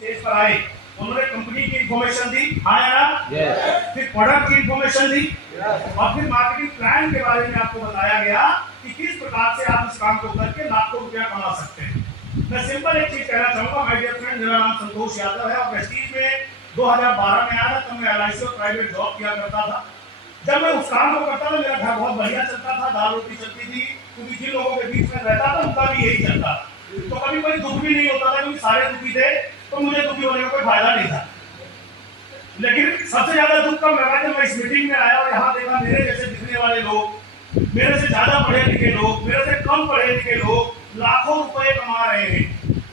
Stage पर आए, उन्होंने कंपनी की इंफॉर्मेशन दी, हाँ या ना? फिर प्रोडक्ट की इंफॉर्मेशन दी और फिर मार्केटिंग प्लान के बारे में आपको बताया गया कि किस प्रकार से आप इस काम को करके लाखों रुपया कमा सकते हैं। मैं सिंपल एक चीज कहना चाहूंगा माय डियर फ्रेंड, मेरा नाम संतोष यादव है और प्रेस्टीज में 2012 में आया था। तब मैं LIC और प्राइवेट जॉब किया करता था। जब मैं उस काम को करता था मेरा घर बहुत बढ़िया चलता था, दाल रोटी चलती थी, क्योंकि जिन लोगों के बीच में रहता था उनका भी यही चलता था, तो कभी कोई दुख भी नहीं होता था, क्योंकि सारे दुखी थे, तो मुझे दुखी होने का कोई फायदा नहीं था। लेकिन सबसे ज्यादा दुख कब लगा जब मैं इस मीटिंग में आया और यहाँ देखा मेरे जैसे दिखने वाले लोग, मेरे से ज्यादा पढ़े लिखे लोग, मेरे से कम पढ़े लिखे लोग लाखों रुपए कमा रहे हैं।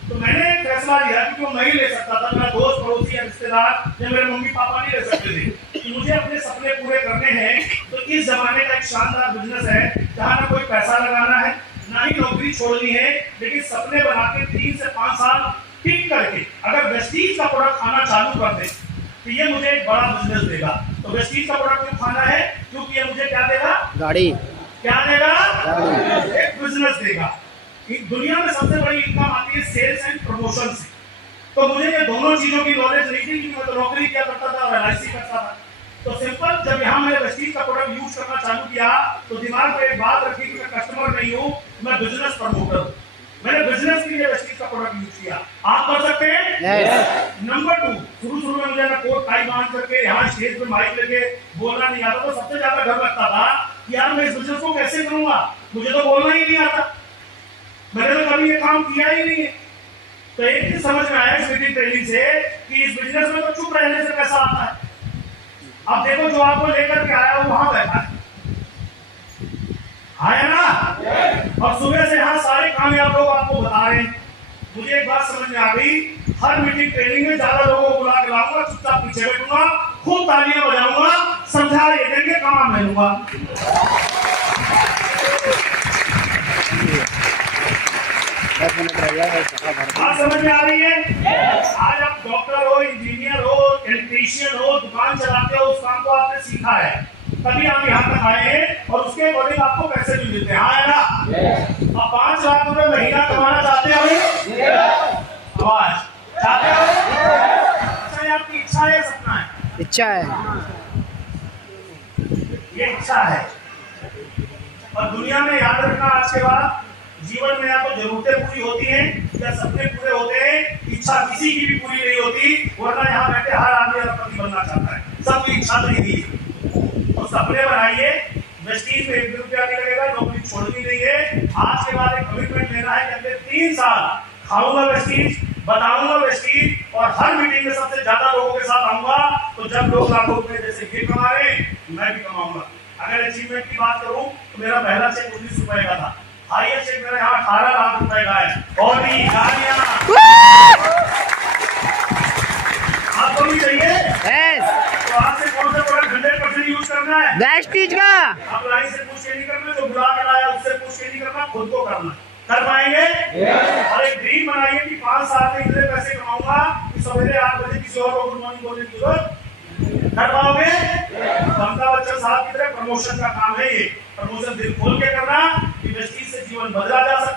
तो मैंने फैसला लिया कि वो नहीं ले सकता था, मेरा दोस्त पड़ोसी या रिश्तेदार या मेरे मम्मी पापा नहीं ले सकते थे, कि मुझे अपने सपने पूरे करने हैं। तो इस जमाने का एक शानदार बिजनेस है जहाँ ना कोई पैसा लगाना है, ना ही नौकरी छोड़नी है, लेकिन सपने बना के 3 से 5 साल टिक करके अगर वेस्टीज का प्रोडक्ट खाना चालू कर दे तो ये मुझे एक बड़ा बिजनेस देगा। तो वेस्टीज का प्रोडक्ट क्यों खाना है? क्योंकि ये मुझे क्या देगा? गाड़ी। क्या देगा? गाड़ी। एक बिजनेस देगा। दुनिया में सबसे बड़ी इनकम आती है सेल्स एंड प्रमोशन से। तो मुझे ये दोनों चीजों की नॉलेज नहीं थी, कि मैं तो नौकरी क्या करता था और LIC करता था। तो सिंपल जब यहाँ मैंने वेस्टीज का प्रोडक्ट यूज करना चालू किया तो दिमाग में एक बात रखी कि मैं कस्टमर नहीं हूँ, मैं बिजनेस प्रमोटर हूँ। मैंने बिजनेस के लिए वेस्टीज का प्रोडक्ट यूज किया। आप कर सकते हैं? नंबर 2, शुरू में मुझे ना कोट टाई बांध करके यहाँ स्टेज पे माइक लेके बोलना नहीं आता, तो सबसे ज्यादा डर लगता था कि यार मैं इस बिजनेस को कैसे करूंगा, मुझे तो बोलना ही नहीं आता, मैंने तो कभी ये काम किया ही नहीं है। तो एक चीज समझ में आया इस मीटिंग ट्रेनिंग से कि इस बिजनेस में तो चुप रहने से पैसा आता है। अब देखो जो आपको लेकर के आया वो वहां बैठा है, आया ना? और सुबह से यहाँ सारे कामयाब लोग आपको बता रहे हैं। मुझे एक बात समझ में आ गई, हर मीटिंग ट्रेनिंग में ज्यादा लोगों को बुला के लाऊंगा, चुपचाप पीछे बैठूंगा, खूब तालियां बजाऊंगा, समझा ये देंगे, काम मैं लूंगा। बात समझ में आ रही है? आज आप डॉक्टर हो, इंजीनियर हो, इलेक्ट्रीशियन हो, दुकान चलाते हो, उस काम को आपने सीखा है, तभी आप यहाँ तक आए हैं और उसके अकॉर्डिंग आपको पैसे भी मिलते हैं, हाँ है ना? आप 5 लाख रुपए महीना कमाना चाहते हो? आवाज चाहते हो? अच्छा, ये आपकी इच्छा है, सपना है? इच्छा है, ये इच्छा है। और दुनिया में याद रखना, आज के बाद जीवन में या तो जरूरतें पूरी होती हैं या सपने पूरे होते हैं, इच्छा किसी की भी पूरी नहीं होती। वरना यहाँ बैठे हर आदमी अरबपति बनना चाहता है, सबकी इच्छा तो यही है। तो सपने बनाइए, वेस्टीज में 1 रुपया नहीं लगेगा, नौकरी छोड़नी नहीं है। आज के बाद एक कमिटमेंट लेना है कि अगले 3 साल खाऊंगा वेस्टीज, बताऊंगा वेस्टीज और हर मीटिंग में सबसे ज्यादा लोगों के साथ आऊंगा। तो जब लोग लाखों रुपए जैसे ये कमा रहे मैं भी कमाऊंगा। अगर अचीवमेंट की बात करूं तो मेरा पहला चेक 19 रुपए का था, हाईएस्ट चेक मेरा यहाँ 18 लाख रुपए का है। और भी गालियां आपको भी चाहिए? तो आपसे कौन सा प्रोडक्ट 100% यूज करना है? वेस्टीज का। आप लाइन से पूछ के नहीं करना, जो बुला के लाया उससे पूछ के नहीं करना, खुद को करना। कर पाएंगे? और एक ड्रीम बनाइए कि 5 साल में इतने पैसे कमाऊंगा कि सवेरे 8 बजे किसी और को गुड मॉर्निंग बोलने की जरूरत। कर पाओगे? अमिताभ बच्चन साहब की तरह प्रमोशन का काम है ये। प्रमोशन दिल खोल के करना कि वेस्टीज से जीवन बदला जा सकता है।